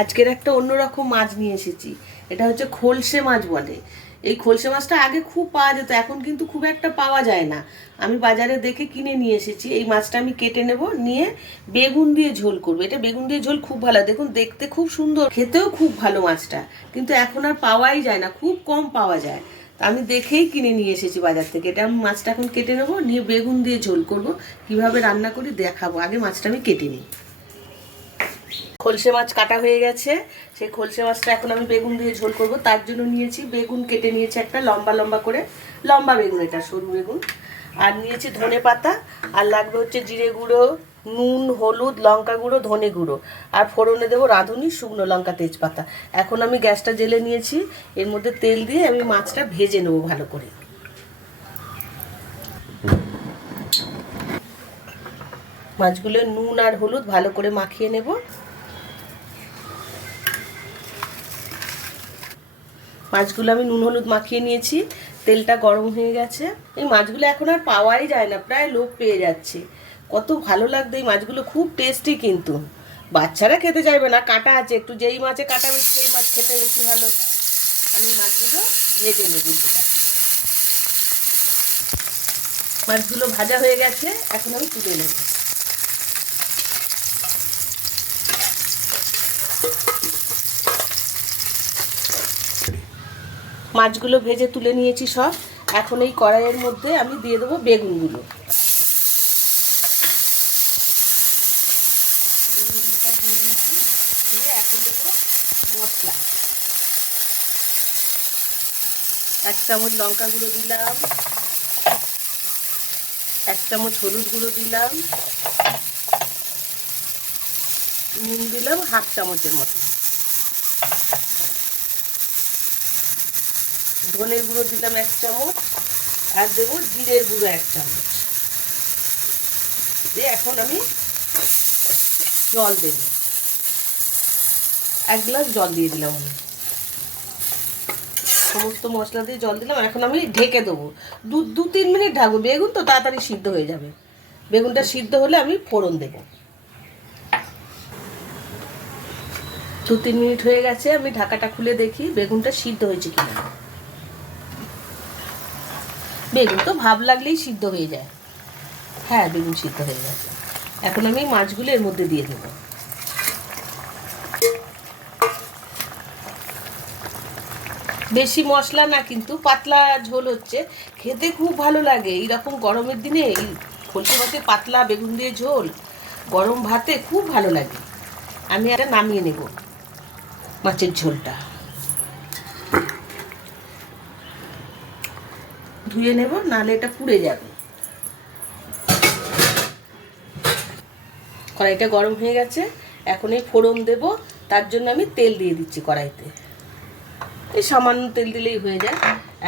আজকের একটা অন্যরকম মাছ নিয়ে এসেছি। এটা হচ্ছে খলসে মাছ বলে। এই খলসে মাছটা আগে খুব পাওয়া যেত, এখন কিন্তু খুব একটা পাওয়া যায় না। আমি বাজারে দেখে কিনে নিয়ে এসেছি। এই মাছটা আমি কেটে নেব, নিয়ে বেগুন দিয়ে ঝোল করবো। এটা বেগুন দিয়ে ঝোল খুব ভালো, দেখুন দেখতে খুব সুন্দর, খেতেও খুব ভালো মাছটা। কিন্তু এখন আর পাওয়াই যায় না, খুব কম পাওয়া যায়। তা আমি দেখেই কিনে নিয়ে এসেছি বাজার থেকে। এটা আমি মাছটা এখন কেটে নেবো, নিয়ে বেগুন দিয়ে ঝোল করব। কিভাবে রান্না করি দেখাবো, আগে মাছটা আমি কেটে নিই। খলসে মাছ কাটা হয়ে গেছে। সেই খলসে মাছটা এখন আমি বেগুন দিয়ে ঝোল করব। তার জন্য নিয়েছি বেগুন, কেটে নিয়েছি একটা লম্বা লম্বা করে, লম্বা বেগুন, এটা সরু বেগুন। আর নিয়েছি ধনে পাতা, আর লাগবে হচ্ছে জিরে গুঁড়ো, নুন, হলুদ, লঙ্কা গুঁড়ো, ধনে গুঁড়ো, আর ফোড়নে দেবো রাঁধুনি, শুকনো লঙ্কা, তেজপাতা। এখন আমি গ্যাসটা জ্বেলে নিয়েছি, এর মধ্যে তেল দিয়ে আমি মাছটা ভেজে নেবো ভালো করে। মাছগুলো নুন আর হলুদ ভালো করে মাখিয়ে নেব। মাছগুলো আমি নুন হলুদ মাখিয়ে নিয়েছি, তেলটা গরম হয়ে গেছে। এই মাছগুলো এখন আর পাওয়াই যায় না, প্রায় লোপ পেয়ে যাচ্ছে। কত ভালো লাগতো এই মাছগুলো, খুব টেস্টি। কিন্তু বাচ্চারা খেতে চাইবে না, কাঁটা আছে একটু, যেই মাছে কাঁটা বেশি সেই মাছ খেতে বেশি ভালো। আমি মাছগুলো ভেজে নেব। মাছগুলো ভাজা হয়ে গেছে, এখন আমি তুলে নেব। মাছগুলো ভেজে তুলে নিয়েছি সব। এখন এই কড়াইয়ের মধ্যে আমি দিয়ে দেবো বেগুনগুলো। দিয়ে এখন দেবো মশলা। 1 চামচ লঙ্কা গুঁড়ো দিলাম, 1 চামচ হলুদ গুঁড়ো দিলাম, নুন দিলাম 1/2 চামচের মতো, ধনের গুঁড়ো দিলাম 1 চামচ, আর দেবো জিরের গুঁড়ো 1 চামচ। দিয়ে এখন আমি জল দেব, 1 গ্লাস জল দিয়ে দিলাম। আমি সমস্ত মশলা দিয়ে জল দিলাম। এখন আমি ঢেকে দেবো, 2-3 মিনিট ঢাকবো। বেগুন তো তাড়াতাড়ি সিদ্ধ হয়ে যাবে। বেগুনটা সিদ্ধ হলে আমি ফোড়ন দেবো। 2-3 মিনিট হয়ে গেছে, আমি ঢাকাটা খুলে দেখি বেগুনটা সিদ্ধ হয়েছে কিনা। বেগুন তো ভাব লাগলেই সিদ্ধ হয়ে যায়। হ্যাঁ, বেগুন সিদ্ধ হয়ে গেছে। এখন আমি মাছগুলো এর মধ্যে দিয়ে দেবো। বেশি মশলা না, কিন্তু পাতলা ঝোল হচ্ছে, খেতে খুব ভালো লাগে। এইরকম গরমের দিনে এই খলসে মাছে পাতলা বেগুন দিয়ে ঝোল গরম ভাতে খুব ভালো লাগে। আমি এটা নামিয়ে নেব মাছের ঝোলটা, ধুয়ে নেব, নাহলে এটা পুড়ে যাবে। কড়াইটা গরম হয়ে গেছে, এখন এই ফোড়ন দেব। তার জন্য আমি তেল দিয়ে দিচ্ছি কড়াইতে, এই সামান্য তেল দিলেই হয়ে যায়।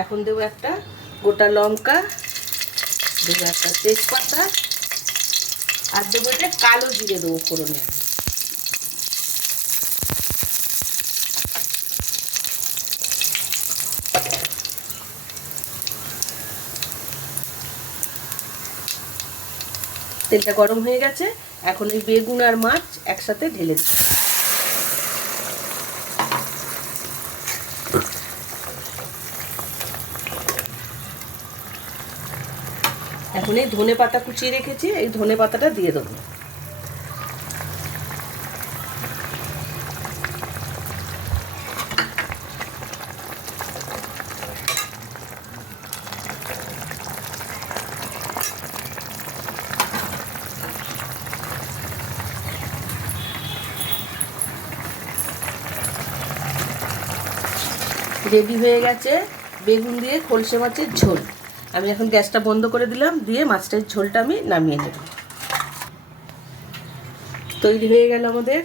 এখন দেবো একটা গোটা লঙ্কা, দেবো একটা তেজপাতা, আর দেবো এটা কালো জিরে দেবো ফোড়নে। তেলটা গরম হয়ে গেছে, এখন এই বেগুন আর মাছ একসাথে ঢেলে দিই। এখন এই ধনে পাতা কুচিয়ে রেখেছি, এই ধনে পাতাটা দিয়ে দেবো। রেডি হয়ে গেছে বেগুন দিয়ে খলসে মাছের ঝোল। আমি এখন গ্যাসটা বন্ধ করে দিলাম, দিয়ে মাছটার ঝোলটা আমি নামিয়ে নেব। তৈরি হয়ে গেল আমাদের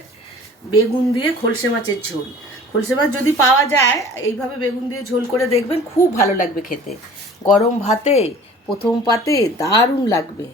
বেগুন দিয়ে খলসে মাছের ঝোল। খলসে মাছ যদি পাওয়া যায়, এইভাবে বেগুন দিয়ে ঝোল করে দেখবেন, খুব ভালো লাগবে খেতে। গরম ভাতে প্রথম পাতে দারুণ লাগবে।